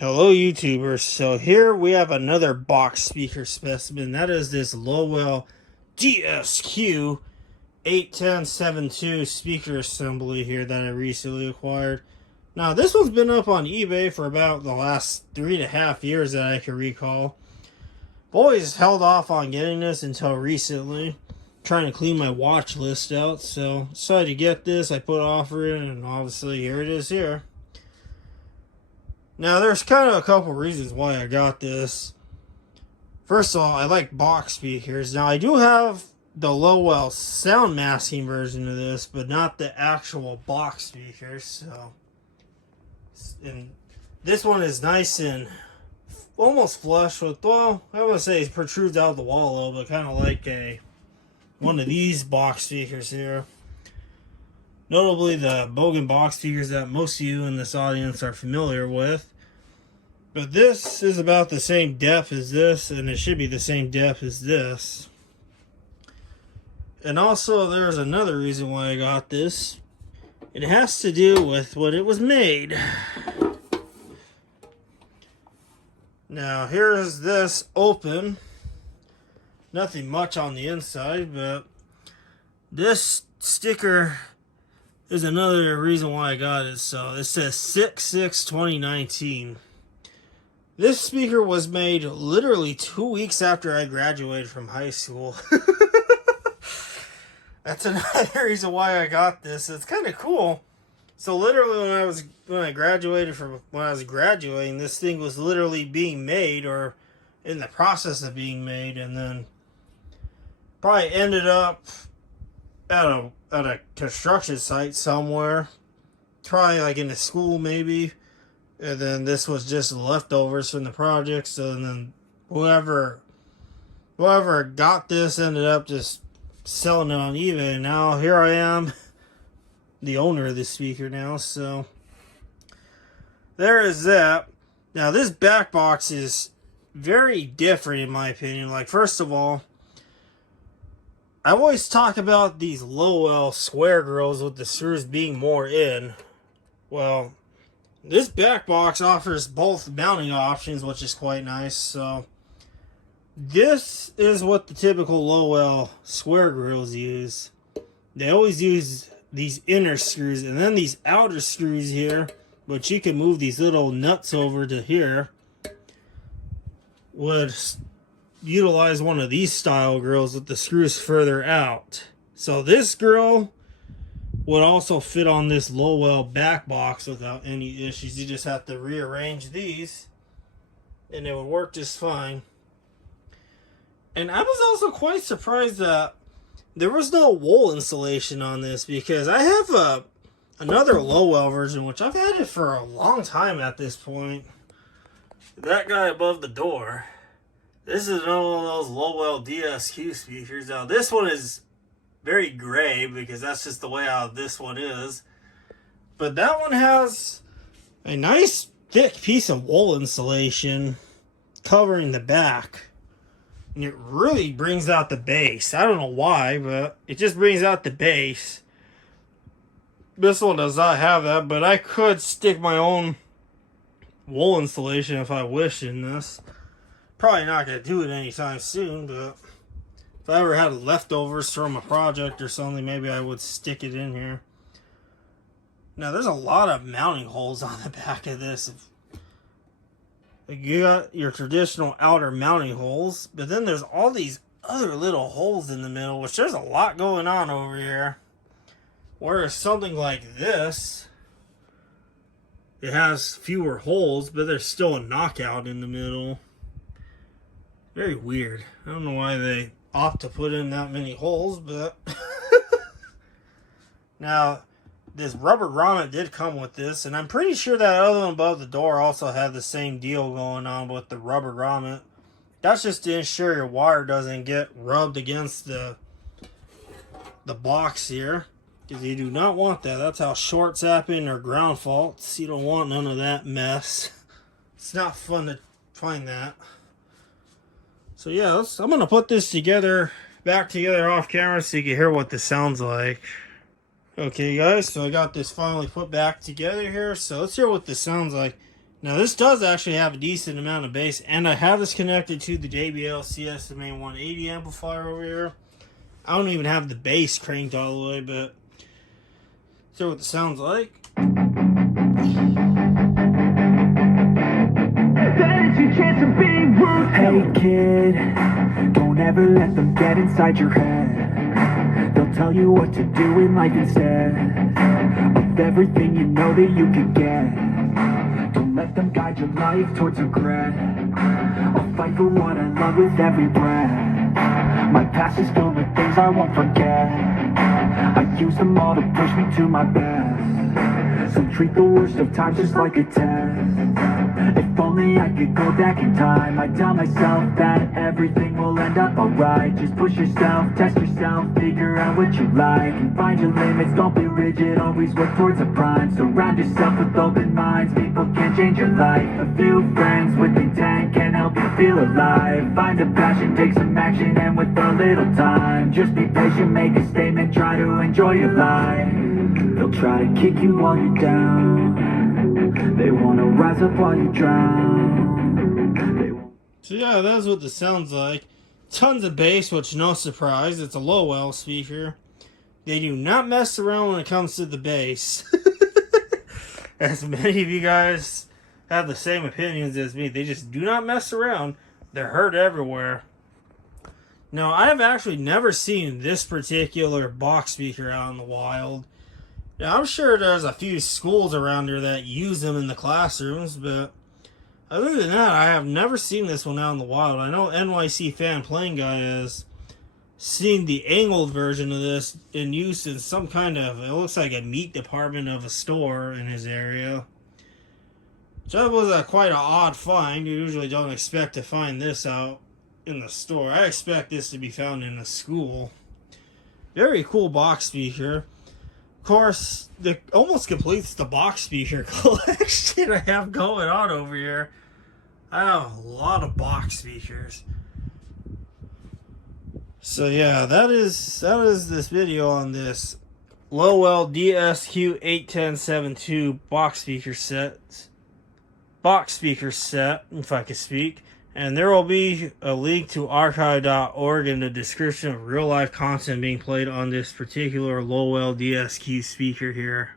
Hello YouTubers, so here we have another box speaker specimen. That is this Lowell DSQ-810-72 speaker assembly here that I recently acquired. Now this one's been up on eBay for about the last 3.5 years that I can recall. I've always held off on getting this until recently, trying to clean my watch list out, so decided to get this. I put an offer in and obviously here it is here. Now, there's kind of a couple reasons why I got this. First of all, I like box speakers. Now, I do have the Lowell sound masking version of this, but not the actual box speakers. So, and this one is nice and almost flush with, well, I would say it protrudes out the wall a little, but kind of like one of these box speakers here. Notably the Bogan box speakers that most of you in this audience are familiar with. But this is about the same depth as this, and it should be the same depth as this. And also there's another reason why I got this. It has to do with when it was made. Now here's this open. Nothing much on the inside, but this sticker is another reason why I got it. So it says 6/6/2019. This speaker was made literally 2 weeks after I graduated from high school. That's another reason why I got this. It's kind of cool. So literally when I was graduating, this thing was literally being made or in the process of being made, and then probably ended up at a construction site somewhere, probably like in a school maybe, and then this was just leftovers from the project. So then whoever got this ended up just selling it on eBay, and now here I am, the owner of this speaker now. So there is that. Now this back box is very different in my opinion. Like, first of all, I always talk about these Lowell square grills with the screws being more in. Well, this back box offers both mounting options, which is quite nice. So this is what the typical Lowell square grills use. They always use these inner screws and then these outer screws here, but you can move these little nuts over to here. Would utilize one of these style grills with the screws further out. So this grill would also fit on this Lowell back box without any issues. You just have to rearrange these and it would work just fine. And I was also quite surprised that there was no wool insulation on this, because I have another Lowell version, which I've had it for a long time at this point. That guy above the door. This is another one of those Lowell DSQ speakers. Now this one is very gray because that's just the way how this one is. But that one has a nice thick piece of wool insulation covering the back. And it really brings out the bass. I don't know why, but it just brings out the bass. This one does not have that, but I could stick my own wool insulation if I wish in this. Probably not going to do it anytime soon, but if I ever had leftovers from a project or something, maybe I would stick it in here. Now, there's a lot of mounting holes on the back of this. You got your traditional outer mounting holes, but then there's all these other little holes in the middle, which there's a lot going on over here. Whereas something like this, it has fewer holes, but there's still a knockout in the middle. Very weird. I don't know why they opt to put in that many holes, but now this rubber grommet did come with this, and I'm pretty sure that other one above the door also had the same deal going on with the rubber grommet. That's just to ensure your wire doesn't get rubbed against the box here, because you do not want that. That's how shorts happen or ground faults. You don't want none of that mess. It's not fun to find that. So yeah, I'm going to put this back together off camera so you can hear what this sounds like. Okay guys, so I got this finally put back together here. So let's hear what this sounds like. Now this does actually have a decent amount of bass, and I have this connected to the JBL CSMA 180 amplifier over here. I don't even have the bass cranked all the way, but see what it sounds like. Hey kid, don't ever let them get inside your head. They'll tell you what to do in life instead of everything you know that you could get. Don't let them guide your life towards regret. I'll fight for what I love with every breath. My past is filled with things I won't forget. I use them all to push me to my best. So treat the worst of times just like a test. If only I could go back in time, I'd tell myself that everything will end up alright. Just push yourself, test yourself, figure out what you like, and find your limits, don't be rigid, always work towards a prime. Surround yourself with open minds, people can change your life. A few friends with intent can help you feel alive. Find a passion, take some action, and with a little time, just be patient, make a statement, try to enjoy your life. They'll try to kick you while you're down. They wanna rise up while you drown. So yeah, that's what this sounds like. Tons of bass, which no surprise, it's a Lowell speaker. They do not mess around when it comes to the bass. As many of you guys have the same opinions as me, they just do not mess around. They're heard everywhere. Now, I have actually never seen this particular box speaker out in the wild. Now, I'm sure there's a few schools around here that use them in the classrooms, but other than that, I have never seen this one out in the wild. I know NYC Fan Playing Guy has seen the angled version of this in use in some kind of, it looks like a meat department of a store in his area. So that was quite an odd find. You usually don't expect to find this out in the store. I expect this to be found in a school. Very cool box speaker. Of course, it almost completes the box speaker collection I have going on over here. I have a lot of box speakers. So yeah, that is this video on this Lowell DSQ-810-72 box speaker set, if I could speak. And there will be a link to archive.org in the description of real life content being played on this particular Lowell DSQ speaker here.